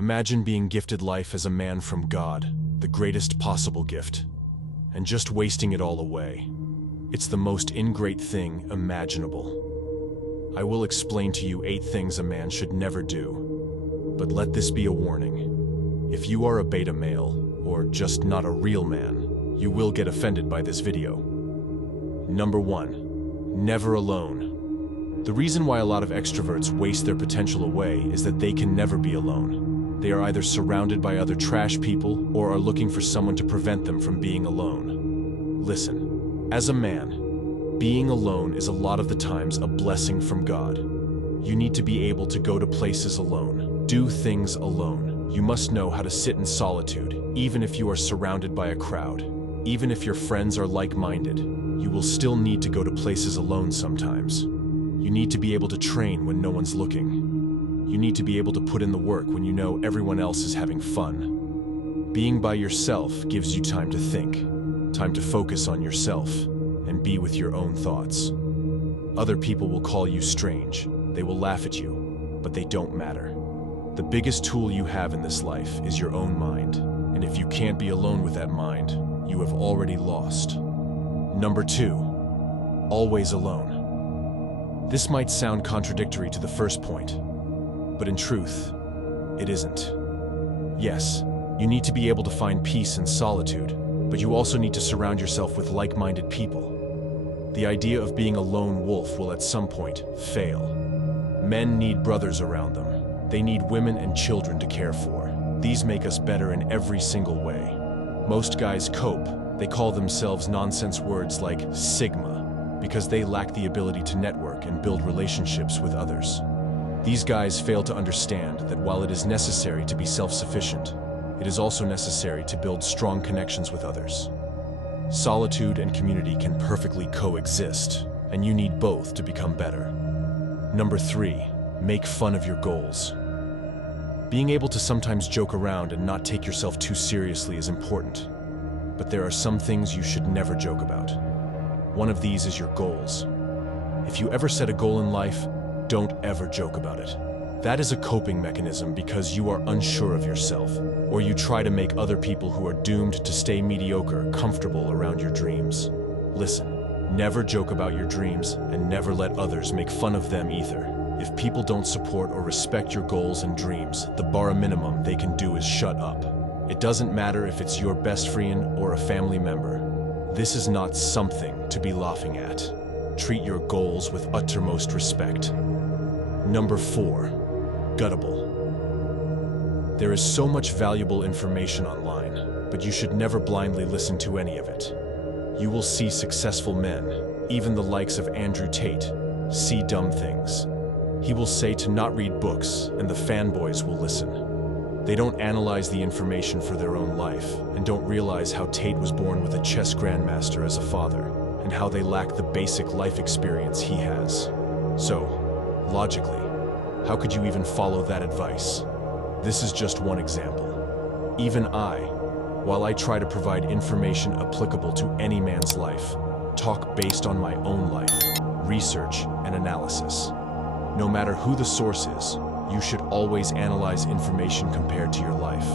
Imagine being gifted life as a man from God, the greatest possible gift, and just wasting it all away. It's the most ingrate thing imaginable. I will explain to you 8 things a man should never do. But let this be a warning. If you are a beta male, or just not a real man, you will get offended by this video. Number 1. Never alone. The reason why a lot of extroverts waste their potential away is that they can never be alone. They are either surrounded by other trash people or are looking for someone to prevent them from being alone. Listen, as a man, being alone is a lot of the times a blessing from God. You need to be able to go to places alone, do things alone. You must know how to sit in solitude, even if you are surrounded by a crowd. Even if your friends are like-minded, you will still need to go to places alone sometimes. You need to be able to train when no one's looking. You need to be able to put in the work when you know everyone else is having fun. Being by yourself gives you time to think, time to focus on yourself, and be with your own thoughts. Other people will call you strange, they will laugh at you, but they don't matter. The biggest tool you have in this life is your own mind, and if you can't be alone with that mind, you have already lost. Number 2, always alone. This might sound contradictory to the first point, but in truth, it isn't. Yes, you need to be able to find peace in solitude, but you also need to surround yourself with like-minded people. The idea of being a lone wolf will at some point fail. Men need brothers around them. They need women and children to care for. These make us better in every single way. Most guys cope. They call themselves nonsense words like Sigma because they lack the ability to network and build relationships with others. These guys fail to understand that while it is necessary to be self-sufficient, it is also necessary to build strong connections with others. Solitude and community can perfectly coexist, and you need both to become better. Number 3, make fun of your goals. Being able to sometimes joke around and not take yourself too seriously is important, but there are some things you should never joke about. One of these is your goals. If you ever set a goal in life, don't ever joke about it. That is a coping mechanism because you are unsure of yourself, or you try to make other people who are doomed to stay mediocre comfortable around your dreams. Listen, never joke about your dreams and never let others make fun of them either. If people don't support or respect your goals and dreams, the bare minimum they can do is shut up. It doesn't matter if it's your best friend or a family member. This is not something to be laughing at. Treat your goals with uttermost respect. Number 4, gullible. There is so much valuable information online, but you should never blindly listen to any of it. You will see successful men, even the likes of Andrew Tate, see dumb things. He will say to not read books, and the fanboys will listen. They don't analyze the information for their own life, and don't realize how Tate was born with a chess grandmaster as a father, and how they lack the basic life experience he has. So, logically, how could you even follow that advice? This is just one example. Even I, while I try to provide information applicable to any man's life, talk based on my own life, research, and analysis. No matter who the source is, you should always analyze information compared to your life.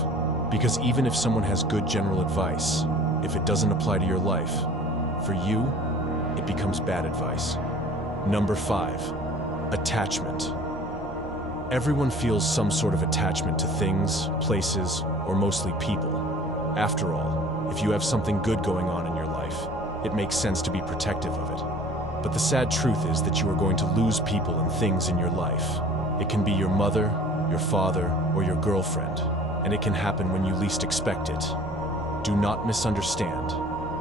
Because even if someone has good general advice, if it doesn't apply to your life, for you, it becomes bad advice. Number 5, attachment. Everyone feels some sort of attachment to things, places, or mostly people. After all, if you have something good going on in your life, it makes sense to be protective of it. But the sad truth is that you are going to lose people and things in your life. It can be your mother, your father, or your girlfriend, and it can happen when you least expect it. Do not misunderstand.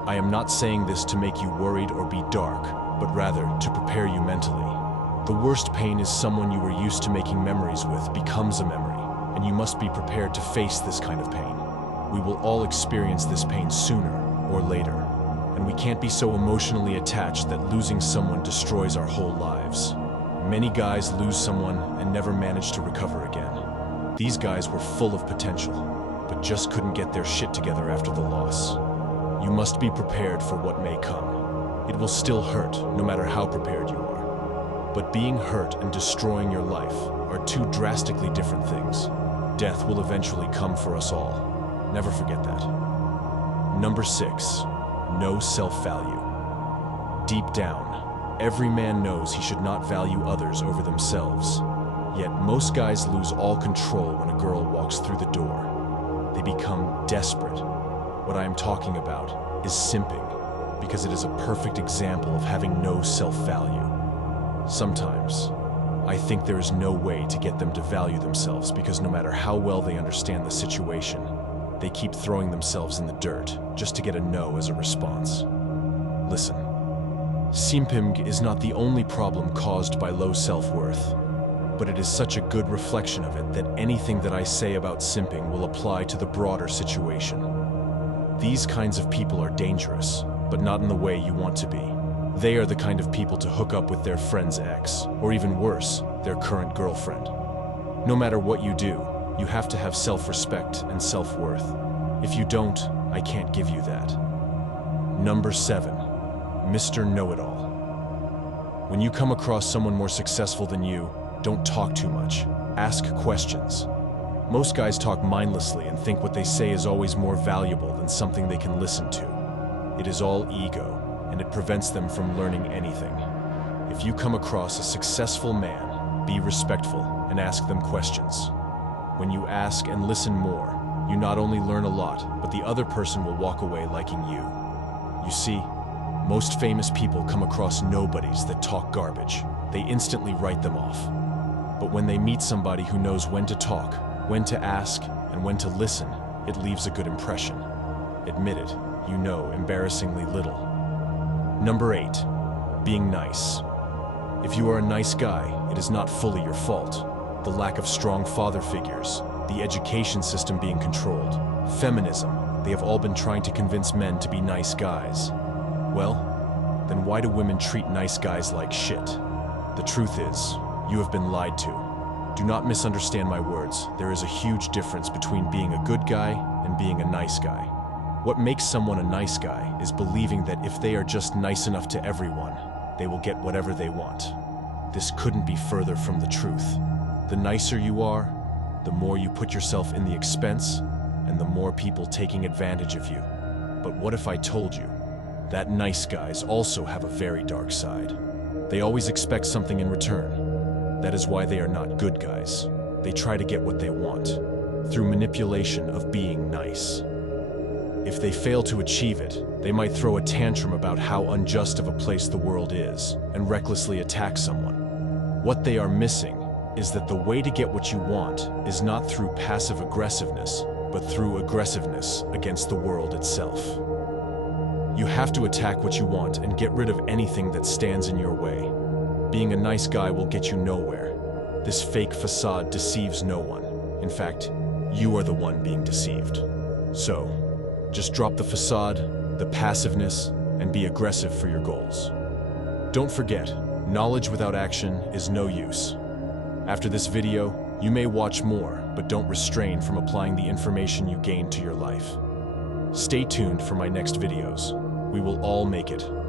I am not saying this to make you worried or be dark, but rather to prepare you mentally. The worst pain is someone you were used to making memories with becomes a memory, and you must be prepared to face this kind of pain. We will all experience this pain sooner or later. And we can't be so emotionally attached that losing someone destroys our whole lives. Many guys lose someone and never manage to recover again. These guys were full of potential, but just couldn't get their shit together after the loss. You must be prepared for what may come. It will still hurt, no matter how prepared you are. But being hurt and destroying your life are two drastically different things. death will eventually come for us all. Never forget that. Number 6, no self-value. Deep down, every man knows he should not value others over themselves. Yet most guys lose all control when a girl walks through the door. They become desperate. What I am talking about is simping, because it is a perfect example of having no self-value. Sometimes, I think there is no way to get them to value themselves because no matter how well they understand the situation, they keep throwing themselves in the dirt just to get a no as a response. Listen, simping is not the only problem caused by low self-worth, but it is such a good reflection of it that anything that I say about simping will apply to the broader situation. These kinds of people are dangerous, but not in the way you want to be. They are the kind of people to hook up with their friend's ex, or even worse, their current girlfriend. No matter what you do, you have to have self-respect and self-worth. If you don't, I can't give you that. Number 7, Mr. Know-it-all. When you come across someone more successful than you, don't talk too much. Ask questions. Most guys talk mindlessly and think what they say is always more valuable than something they can listen to. It is all ego, and it prevents them from learning anything. If you come across a successful man, be respectful and ask them questions. When you ask and listen more, you not only learn a lot, but the other person will walk away liking you. You see, most famous people come across nobodies that talk garbage. They instantly write them off. But when they meet somebody who knows when to talk, when to ask, and when to listen, it leaves a good impression. Admit it, you know embarrassingly little. Number 8, being nice. If you are a nice guy, it is not fully your fault. The lack of strong father figures, the education system being controlled, feminism, they have all been trying to convince men to be nice guys. Well, then why do women treat nice guys like shit? The truth is, you have been lied to. Do not misunderstand my words. There is a huge difference between being a good guy and being a nice guy. What makes someone a nice guy is believing that if they are just nice enough to everyone, they will get whatever they want. This couldn't be further from the truth. The nicer you are, the more you put yourself in the expense, and the more people taking advantage of you. But what if I told you that nice guys also have a very dark side? They always expect something in return. That is why they are not good guys. They try to get what they want, through manipulation of being nice. If they fail to achieve it, they might throw a tantrum about how unjust of a place the world is, and recklessly attack someone. What they are missing is that the way to get what you want is not through passive aggressiveness, but through aggressiveness against the world itself. You have to attack what you want and get rid of anything that stands in your way. Being a nice guy will get you nowhere. This fake facade deceives no one. In fact, you are the one being deceived. So, just drop the facade, the passiveness, and be aggressive for your goals. Don't forget, knowledge without action is no use. After this video, you may watch more, but don't restrain from applying the information you gain to your life. Stay tuned for my next videos. We will all make it.